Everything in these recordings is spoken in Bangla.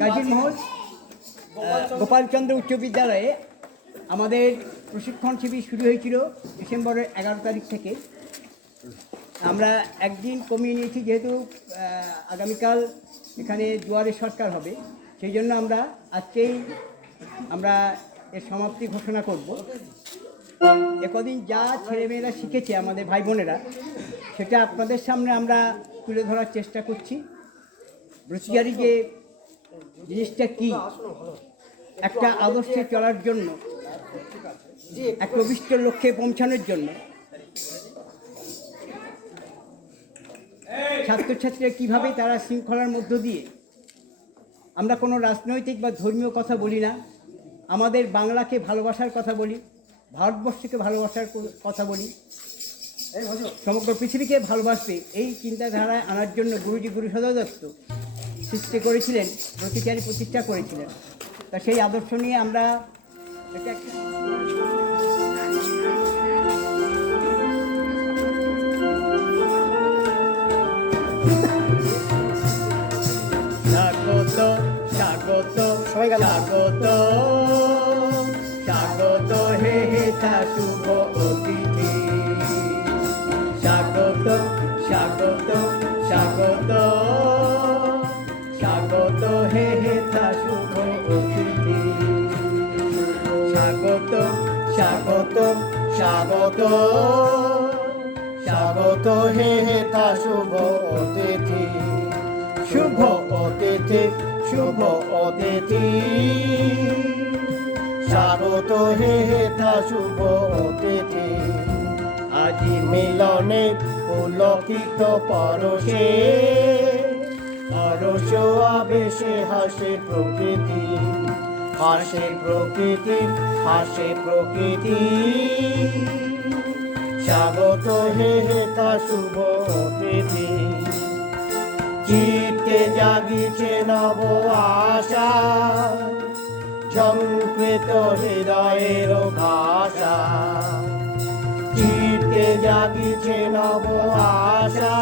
গাজীর মহল গোপালচন্দ্র উচ্চ বিদ্যালয়ে আমাদের প্রশিক্ষণ শিবির শুরু হয়েছিল ডিসেম্বরের 11 তারিখ থেকে। আমরা একদিন কমিয়ে নিয়েছি, যেহেতু আগামীকাল এখানে দুয়ারে সরকার হবে, সেই জন্য আমরা আজকেই এর সমাপ্তি ঘোষণা করব। একদিন যা ছেলেমেয়েরা শিখেছে আমাদের ভাই বোনেরা, সেটা আপনাদের সামনে আমরা তুলে ধরার চেষ্টা করছি। ব্রহ্মচারী যে জিনিসটা কি, একটা আদর্শে চলার জন্য, এক অভিষ্ট লক্ষ্যে পৌঁছানোর জন্য ছাত্রছাত্রীরা কীভাবে তারা শৃঙ্খলার মধ্য দিয়ে, আমরা কোনো রাজনৈতিক বা ধর্মীয় কথা বলি না, আমাদের বাংলাকে ভালোবাসার কথা বলি, ভারতবর্ষকে ভালোবাসার কথা বলি, সমগ্র পৃথিবীকে ভালোবাসবে, এই চিন্তাধারায় আনার জন্য গুরুজি গুরু সদয় দত্ত সৃষ্টি করেছিলেন, ব্রহ্মচারী প্রতিষ্ঠা করেছিলেন। তা সেই আদর্শ নিয়ে আমরা এটা স্বাগত স্বাগত স্বাগত স্বাগত হে হেথা শুভ অতিথি, স্বাগত স্বাগত স্বাগত স্বাগত হে হেথা শুভ অতিথি, স্বাগত স্বাগত স্বাগত স্বাগত হে হেথা শুভ অতিথি, শুভ অতিথি শুভ অতিথি, স্বাগত হে হেথা শুভ অতিথি। আজি মিলনে পুলকিত পরশে, পরশ আবেশে হাসে প্রকৃতি, হাসে প্রকৃতি, হাসে প্রকৃতি, স্বাগত হে হেথা শুভ অতিথি। চিত্তে জাগিছে নব আশা, ঝঙ্কৃত হৃদয়ের ভাষা, চিত্তে জাগিছে নব আশা,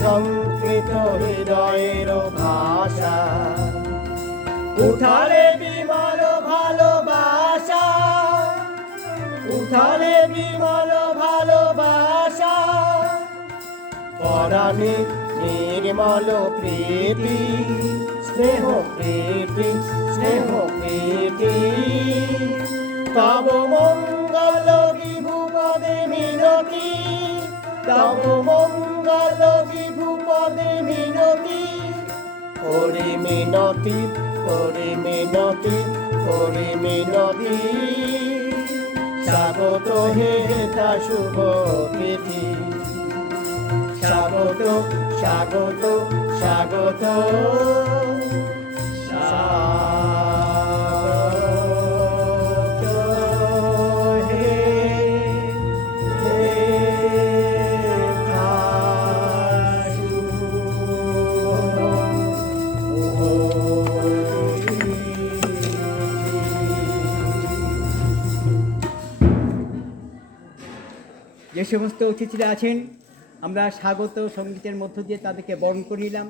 ঝঙ্কৃত হৃদয়ের ভাষা। উঠালে বিমল ভালোবাসা, উঠালে বিমল ভালোবাসা, পরাণে নির্মল প্রীতি, স্নেহ প্রীতি স্নেহ প্রীতি, তব মঙ্গল বিভুপদে মিনতি, তব মঙ্গল বিভুপদে মিনতি, করে মিনতি করে মিনতি করে মিনতি, স্বাগত হে হেথা শুভ অতিথি, স্বাগত স্বাগত স্বাগত স্বাগত হে হেথা শুভ অতিথি। যে সমস্ত অতিথিরা আছেন, আমরা স্বাগত সঙ্গীতের মধ্য দিয়ে তাদেরকে বরণ করে নিলাম।